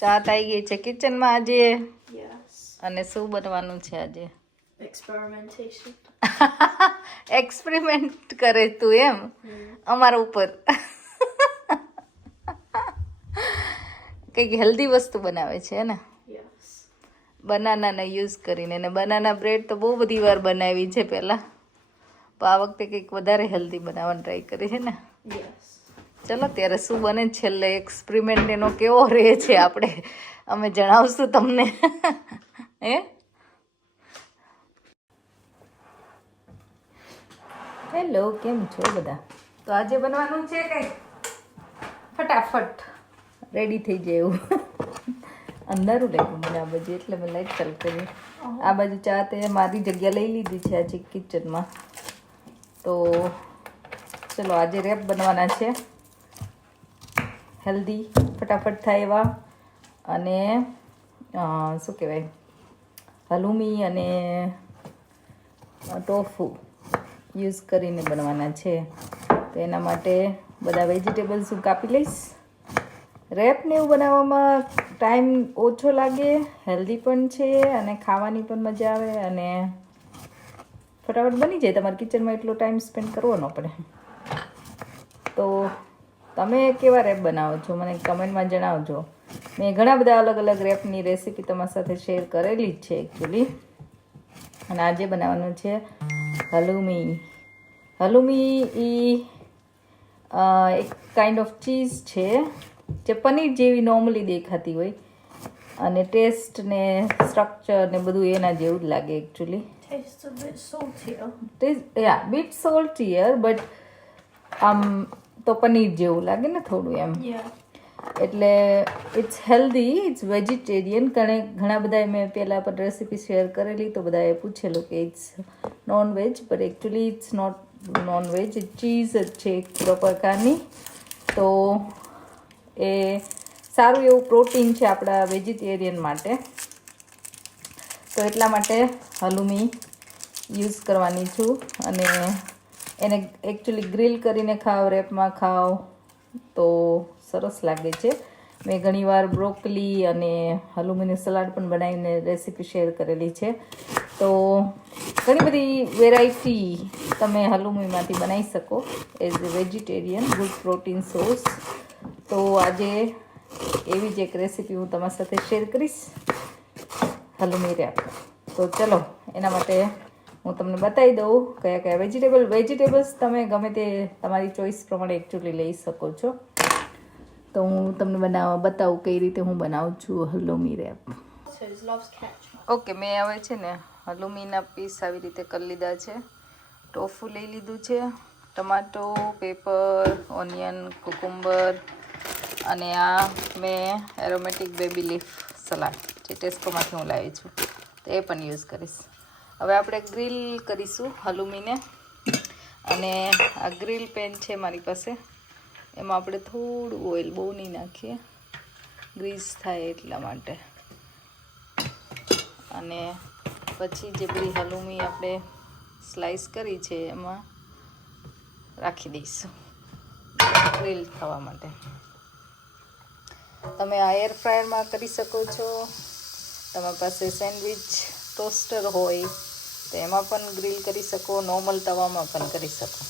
ચા થઈ ગઈ છે કિચનમાં આજે. Yes. અને શું બનવાનું છે આજે? Experimentation. એક્સપેરિમેન્ટ કરે તું એમ અમારા ઉપર. કંઈક હેલ્ધી વસ્તુ બનાવે છે ને? Yes. બનાનાને યુઝ કરીને. ને બનાના બ્રેડ તો બહુ બધી વાર બનાવી છે પહેલાં, પણ આ વખતે કંઈક વધારે હેલ્ધી બનાવવાની ટ્રાય કરી છે ને. Yes. ચલો ત્યારે શું બને છેલ્લે એક્સપેરિમેન્ટ એનો કેવો રહે છે આપણે અમે જણાવશું તમને. હે હેલો, કેમ છો બધા? તો આજે બનવાનું છે કંઈક ફટાફટ રેડી થઈ જાય એવું. અંધારું લાગ્યું મને આ બાજુ એટલે મેં લાઈટ ચાલુ કરી. આ બાજુ ચા તે મારી જગ્યા લઈ લીધી છે આજે કિચનમાં. તો ચલો આજે રેપ બનવાના છે, હેલ્ધી ફટાફટ થાય એવા. અને શું કહેવાય, હલુમી અને ટોફુ યુઝ કરીને બનવાના છે. તો એના માટે બધા વેજીટેબલ્સ હું કાપી લઈશ. રેપને એવું બનાવવામાં ટાઈમ ઓછો લાગે, હેલ્ધી પણ છે અને ખાવાની પણ મજા આવે અને ફટાફટ બની જાય. તમારા કિચનમાં એટલો ટાઈમ સ્પેન્ડ કરવો ન પડે. તો તમે કેવા રેપ બનાવો છો મને કમેન્ટમાં જણાવજો. મેં ઘણા બધા અલગ અલગ રેપની રેસીપી તમારી સાથે શેર કરેલી જ છે એકચ્યુઅલી. અને આજે બનાવવાનું છે હલુમી. હલુમી એ એક કાઇન્ડ ઓફ ચીઝ છે જે પનીર જેવી નોર્મલી દેખાતી હોય અને ટેસ્ટ ને સ્ટ્રક્ચર ને બધું એના જેવું જ લાગે actually. Tastes a bit saltier. Bit saltier but આમ તો પનીર જેવું લાગે ને થોડું એમ. Yeah. એટલે ઇટ્સ હેલ્ધી, ઇટ્સ વેજીટેરિયન. ઘણા બધાએ મેં પહેલાં પણ રેસીપી શેર કરેલી તો બધાએ પૂછેલું કે it's non veg, but actually it's not non veg, cheese જ છે એક પ્રકારની. તો એ સારું એવું પ્રોટીન છે આપણા વેજીટેરિયન માટે. તો એટલા માટે હલુમી યુઝ કરવાની છું. અને એને એકચ્યુઅલી ગ્રીલ કરીને ખાવ, રેપમાં ખાવ તો સરસ લાગે છે. મેં ઘણીવાર બ્રોકલી અને હલુમીનું સલાડ પણ બનાવીને રેસીપી શેર કરેલી છે. તો ઘણી બધી વેરાયટી તમે હલુમીમાંથી બનાવી શકો as a vegetarian, good protein source. તો આજે એવી જ એક રેસીપી હું તમારી સાથે શેર કરીશ, હલુમી રેપ. તો ચલો એના માટે હું તમને બતાવી દઉં કયા કયા વેજીટેબલ્સ તમે ગમે તે તમારી ચોઈસ પ્રમાણે એકચ્યુઅલી લઈ શકો છો. તો હું તમને બતાવું કઈ રીતે હું બનાવું છું halloumi rape. Loves ketchup. Okay, મેં હવે છે ને હલુમીના પીસ આવી રીતે કરી લીધા છે. ટોફુ લઈ લીધું છે, ટમાટો, પેપર, ઓનિયન, કુકુંબર અને આ મેં એરોમેટિક બેબી લીફ સલાડ જે ટેસ્કોમાંથી હું લાવી છું તો એ પણ યુઝ કરીશ. હવે આપણે ગ્રીલ કરીશું હલુમીને. અને આ ગ્રીલ પેન છે મારી પાસે, એમાં આપણે થોડું ઓઇલ, બહુ નહીં નાખીએ, ગ્રીસ થાય એટલા માટે. અને પછી જે બધી હલુમી આપણે સ્લાઈસ કરી છે એમાં રાખી દઈશું ગ્રીલ થવા માટે. તમે આ એર ફ્રાયરમાં કરી શકો છો. તમારી પાસે સેન્ડવિચ ટોસ્ટર હોય તો એમાં પણ ગ્રીલ કરી શકો, નોર્મલ તવામાં પણ કરી શકો.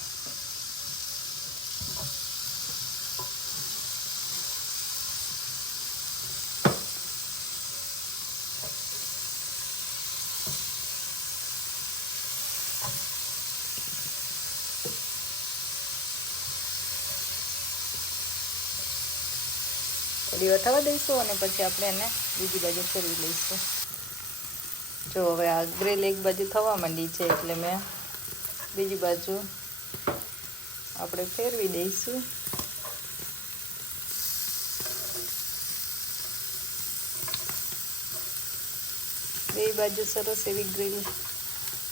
થોડી વાર થવા દઈશું અને પછી આપણે એને બીજી બાજુ ફેરવી લઈશું. જો હવે આ ગ્રીલ એક બાજુ થવા માંડી છે એટલે મેં બીજી બાજુ આપણે ફેરવી દઈશું. બે બાજુ સરસ એવી ગ્રીલ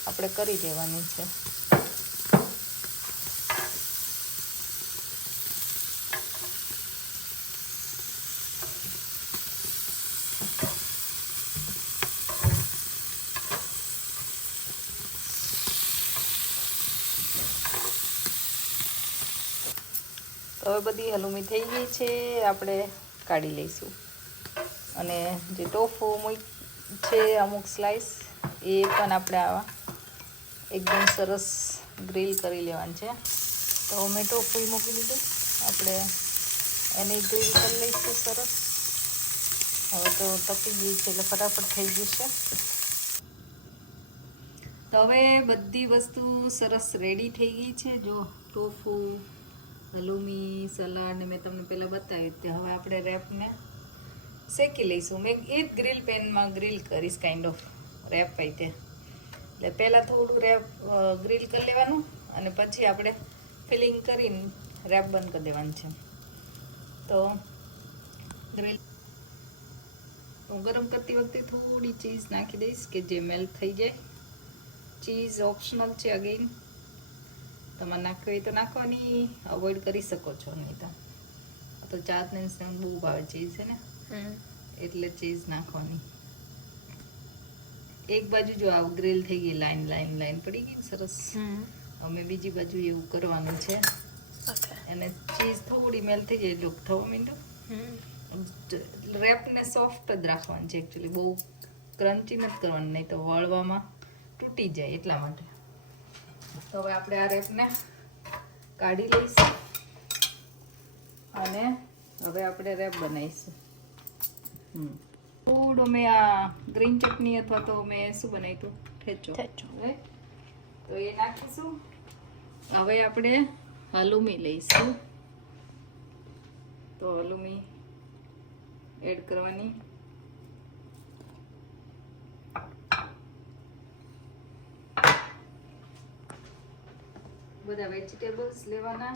આપણે કરી દેવાની છે. તો હવે બધી હલુમી થઈ ગઈ છે. આપણે કાઢી લઈશું. અને જે ટોફુ છે અમુક સ્લાઈસ એ પણ આપણે આવા એકદમ સરસ ગ્રીલ કરી લેવાનું છે. તો મેં ટોફુ મૂકી દીધું, આપણે એને ગ્રીલ કરી લઈશું સરસ. હવે તો તપી ગયું છે એટલે ફટાફટ થઈ જશે. તો હવે બધી વસ્તુ સરસ રેડી થઈ ગઈ છે. જો ટોફુ, હલુમી, સલાડ ને મેં તમને પહેલાં બતાવ્યું તે હવે આપણે રેપને શેકી લઈશું. મેં એ જ ગ્રીલ પેનમાં ગ્રીલ કરીશ, કાઇન્ડ ઓફ રેપ રીતે. એટલે પહેલાં થોડું રેપ ગ્રીલ કરી લેવાનું અને પછી આપણે ફિલિંગ કરીને રેપ બંધ કરી દેવાનું છે. તો ગ્રીલ હું ગરમ કરતી વખતે થોડી ચીઝ નાખી દઈશ કે જે મેલ્ટ થઈ જાય. ચીઝ ઓપ્શનલ છે, અગેન તમારે નાખવી હોય તો નાખવાની, અવોઇડ કરી શકો છો. નહીં તો ચાતને બહુ ભાવે ચીઝ છે ને, એટલે ચીઝ નાખવાની. એક બાજુ જો આ ગ્રીલ થઈ ગઈ, લાઈન લાઈન લાઈન પડી ગઈ સરસ. અમે બીજી બાજુ એવું કરવાનું છે. અને ચીઝ થોડી મેલ્ટ થઈ જાય એટલું થવા માંડ્યું. રેપને સોફ્ટ જ રાખવાનું છે એકચ્યુઅલી, બહુ ક્રન્ચી નથી કરવાનું, નહીં તો વળવામાં તૂટી જાય એટલા માટે. તો હવે આપણે આ રેપને કાઢી લઈશું અને હવે આપણે રેપ બનાવીશું. થોડું મેં આ ગ્રીન ચટણી અથવા તો મેં શું બનાવ્યું હતું, ઠેચો. તો એ નાખીશું. હવે આપણે હલુમી લઈશું. તો હલુમી એડ કરવાની. બધા વેજીટેબલ્સ લેવાના.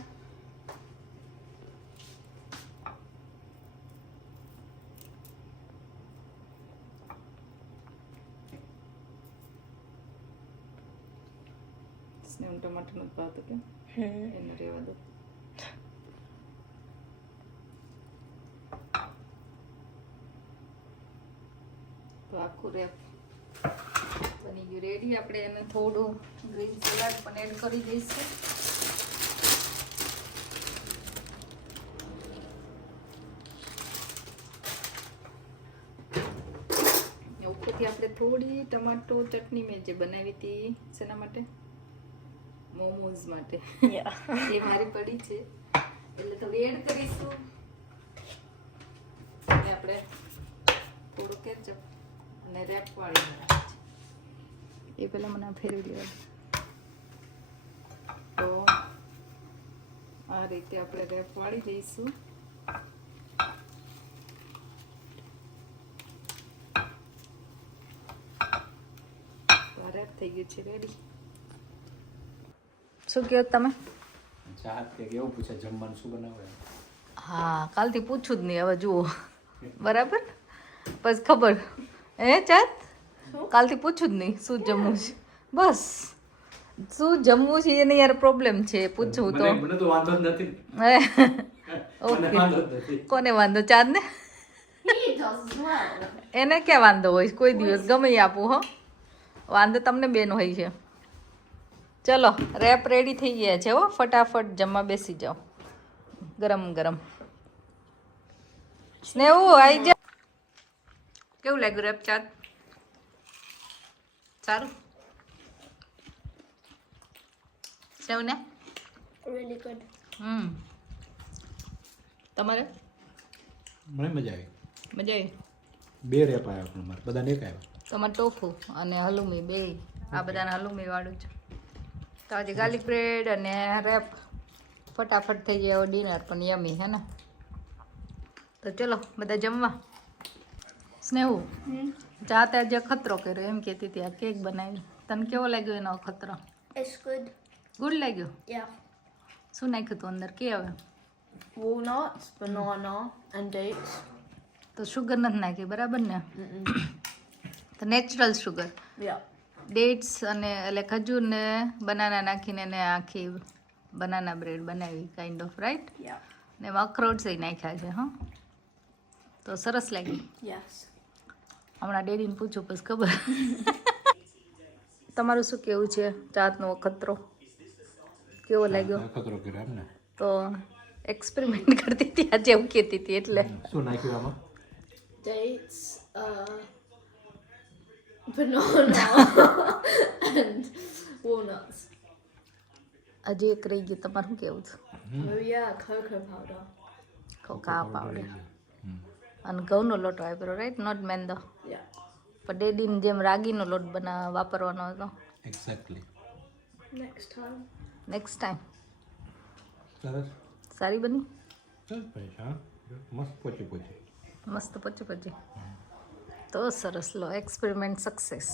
સ્નેહ ટમાટર નથી ભાવતું કેમ? એને રહેવા દો. તો આખું રેપ બની ગયું રેડી. આપણે એને થોડું ગ્રીન સલાડ પણ એડ કરી દઈશું. ઉપરથી આપણે થોડી ટમાટો ચટણી મેં જે બનાવી હતી શેના માટે, મોમોઝ માટે, એ મારી પડી છે એટલે થોડી એડ કરીશું. અને આપણે થોડું કેચઅપ અને રેપ વાળી બનાવી છે એ પહેલાં મને ફેરવી દેવાનું. તો આ રીતે આપણે રેપ વાળી દઈશું. રેપ થઈ ગયું છે રેડી. શું કહો તમે? કેવું પૂછે જમવાનું શું બનાવે? હા, કાલથી પૂછું જ નહીં, હવે જુઓ બરાબર બસ ખબર. ચાત કાલથી પૂછું જ નહીં શું જમવું છે, બસ શું જમવું છે એને યાર પ્રોબ્લેમ છે પૂછવું તો. મને તો વાંધો જ નથી. ઓકે, કોને વાંધો? ચાંદ ને? એને ક્યાં વાંધો હોય? કોઈ દિવસ ગમે એ આપું. હો, વાંધો તમને બેન હોય છે. ચલો રેપ રેડી થઈ ગયા છે. હો, ફટાફટ જમવા બેસી જાઓ ગરમ ગરમ. સ્નેહુ આવી જા. કેવું લાગ્યું રેપ ચાટ? સારું સ્નેહુ ને? Really good. તમારે? મને મજા આવી. મજા આવી? 2 રેપ આવ્યા પણ મારે બધાને એક આવ્યા. તમારે ટોફુ અને હલુમી બે, આ બધાને હલુમી વાળું છે. તો આજે ગાર્લિક બ્રેડ અને રેપ ફટાફટ થઈ જાય ડિનર પણ યમી હે ને. તો ચલો બધા જમવા. સ્નેહુ જાતે આજે ખતરો કર્યો એમ કહેતી હતી, આ કેક બનાવી. તને કેવો લાગ્યો એનો ખતરો? It's good. ગુડ લાગ્યો? Yeah. શું નાખ્યું તું અંદર કે હવે? Walnuts, banana, and dates. તો શુગર નથી નાખી બરાબર ને? તો નેચરલ શુગર, Yeah. ડેટ્સ અને એટલે ખજૂર ને બનાના નાખીને એને આખી બનાના બ્રેડ બનાવી કાઇન્ડ ઓફ, રાઈટ? Yeah. ને એમાં અખરોટ સહી નાખ્યા છે. હા, તો સરસ લાગી. Yes. હમણાં ડેડીને પૂછું પછી ખબર. તમારું શું કેવું છે ચાતનો અખતરો? કેવો લાગ્યો? ખતરો કર્યો એમ ને? તો એક્સપેરિમેન્ટ કરતી હતી આજે એવું કહેતી હતી એટલે શું નાખ્યું આમાં Dates, banana, and walnuts. હજી એક રહી ગયું તમારું શું કેવું છે Oh yeah, cocoa powder. Coca powder અને ઘઉંનો લોટ વાપરો રાઈટ નોટ મેંદો Yeah. પણ ડેડીને જેમ રાગીનો લોટ વાપરવાનો હતો exactly Next time. Next time સરસ સારી બની સરસ ભાઈ હા મસ્ત પોચી પોચી મસ્ત પછી પછી તો સરસ લો એક્સપેરિમેન્ટ સક્સેસ